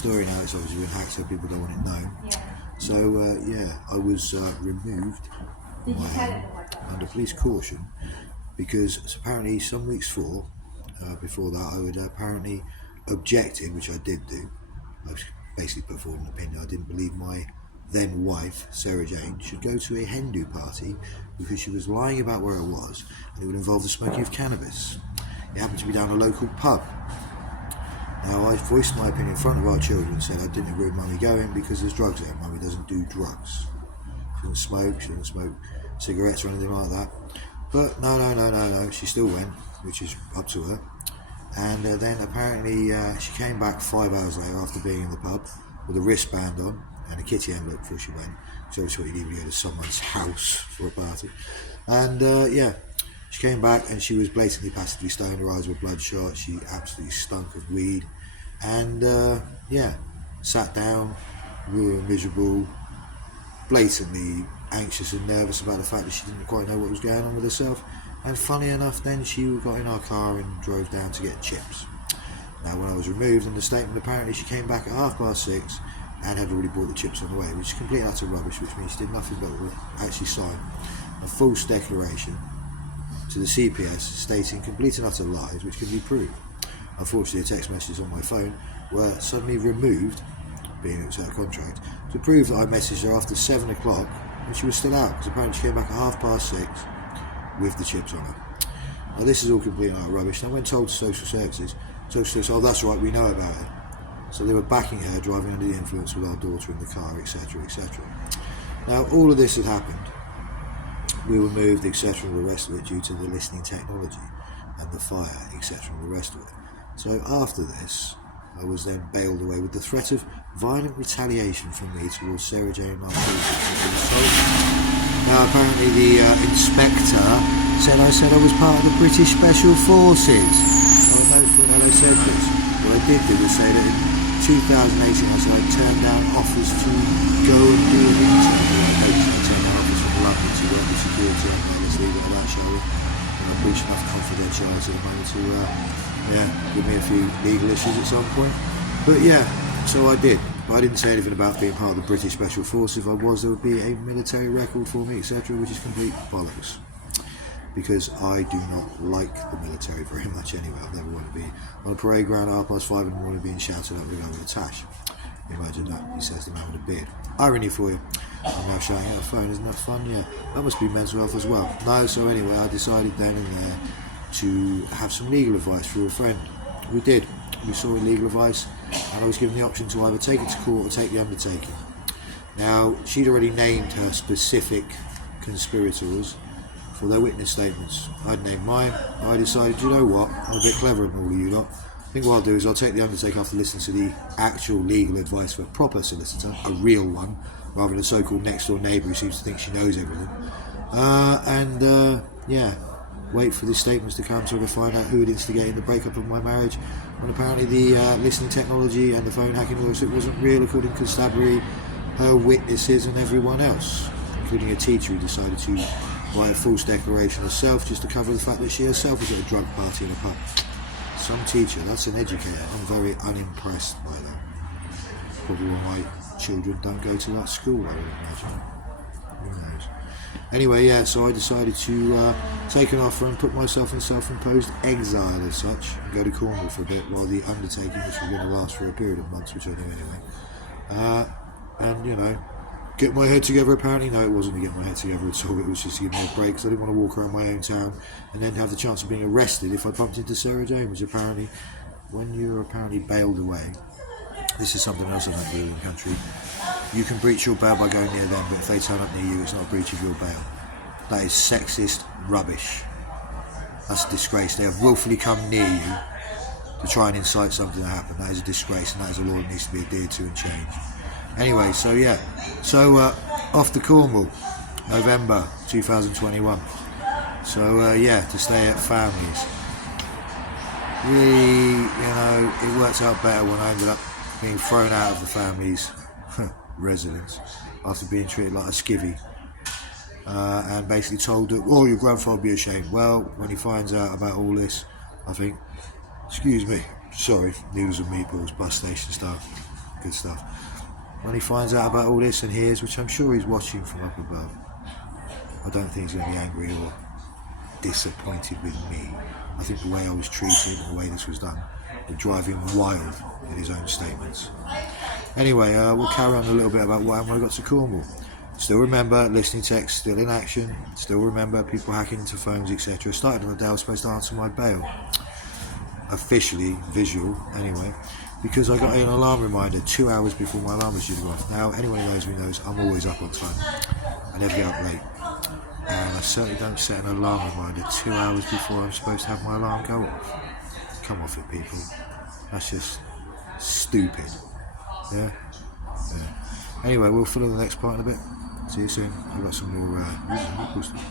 story now. It's obviously been hacked, so people don't want it known. So I was removed from my home under police caution because apparently some weeks before that I would apparently objected, which I did do. I was basically put forward an opinion. I didn't believe my then wife, Sarah Jane, should go to a Hindu party because she was lying about where it was, and it would involve the smoking of cannabis. It happened to be down a local pub. Now, I voiced my opinion in front of our children and said I didn't agree with Mummy going because there's drugs there. Mummy doesn't do drugs. She doesn't smoke cigarettes or anything like that. But no, she still went, which is up to her. And then apparently she came back 5 hours later after being in the pub with a wristband on and a kitty envelope before she went. So that's what you need when you go to someone's house for a party. And she came back and she was blatantly passively stoned. Her eyes were bloodshot. She absolutely stunk of weed. And sat down, miserable, blatantly anxious and nervous about the fact that she didn't quite know what was going on with herself. And funny enough, then she got in our car and drove down to get chips. Now, when I was removed on the statement, apparently she came back at 6:30 and had already bought the chips on the way, which is complete utter rubbish, which means she did nothing but actually sign a false declaration to the CPS stating complete and utter lies, which can be proved. Unfortunately, the text messages on my phone were suddenly removed, being it was her contract, to prove that I messaged her after 7 o'clock when she was still out, because apparently she came back at 6:30 with the chips on her. Now, this is all complete and utter rubbish. Now, when told to social services, oh, that's right, we know about it. So they were backing her, driving under the influence with our daughter in the car, etc., etc. Now, all of this had happened. We were moved, etc., and the rest of it due to the listening technology and the fire, etc., and the rest of it. So after this, I was then bailed away with the threat of violent retaliation from me towards Sarah Jane and our children. Now, apparently the inspector said I was part of the British Special Forces. I don't know when I said this. What I did do was say that in 2018 I said I turned down offers to go and do an interview. I turned down offers from London to work with security and let's leave it at that, shall we? And I breached enough confidentiality at the moment to give me a few legal issues at some point. But so I did. But I didn't say anything about being part of the British Special Force. If I was, there would be a military record for me, etc., which is complete bollocks. Because I do not like the military very much anyway. I never want to be on a parade ground at 5:30 in the morning being shouted at with a tash. Imagine that, he says, the man with a beard. Irony for you. I'm now shouting at a phone, isn't that fun? Yeah, that must be mental health as well. No, so anyway, I decided then and there to have some legal advice for a friend. We did. We saw legal advice, and I was given the option to either take it to court or take the undertaking. Now, she'd already named her specific conspirators for their witness statements. I'd named mine. I decided, you know what, I'm a bit cleverer than all of you lot. I think what I'll do is I'll take the undertaking after listening to the actual legal advice of a proper solicitor, a real one, rather than a so-called next-door neighbour who seems to think she knows everything. Wait for the statements to come to find out who had instigated the breakup of my marriage, when apparently the listening technology and the phone hacking wasn't real, according to constabulary, her witnesses and everyone else, including a teacher who decided to write a false declaration herself just to cover the fact that she herself was at a drug party in a pub. Some teacher, that's an educator. I'm very unimpressed by that. Probably why my children don't go to that school, I would imagine. Who knows? Anyway, so I decided to take an offer and put myself in self-imposed exile as such, and go to Cornwall for a bit while the undertaking, which was going to last for a period of months, which I knew anyway. And, get my head together. Apparently, no, it wasn't to get my head together at all. It was just to give me a break, because I didn't want to walk around my own town and then have the chance of being arrested if I bumped into Sarah Jane, which apparently, when you're apparently bailed away, this is something else I don't do in the country. You can breach your bail by going near them, but if they turn up near you, it's not a breach of your bail. That is sexist rubbish. That's a disgrace. They have willfully come near you to try and incite something to happen. That is a disgrace, and that is a law that needs to be adhered to and changed. Anyway, so off to Cornwall, November 2021. So to stay at families. Really, it worked out better when I ended up being thrown out of the family's residence after being treated like a skivvy, and basically told that, your grandfather will be ashamed. Well, when he finds out about all this, I think, excuse me, sorry, noodles and meatballs, bus station style. good stuff. When he finds out about all this and hears, which I'm sure he's watching from up above, I don't think he's going to be angry or disappointed with me. I think the way I was treated and the way this was done would drive him wild in his own statements. Anyway, we'll carry on a little bit about what happened when I got to Cornwall. Still remember listening text still in action. Still remember people hacking into phones, etc. Started on the day I was supposed to answer my bail. Officially, visual, anyway, because I got an alarm reminder 2 hours before my alarm was due to go off. Now, anyone who knows me knows I'm always up on time. I never get up late. And I certainly don't set an alarm reminder 2 hours before I'm supposed to have my alarm go off. Come off it, people. That's just stupid. Yeah? Anyway, we'll fill in the next part in a bit. See you soon. I've got some more news and local stuff.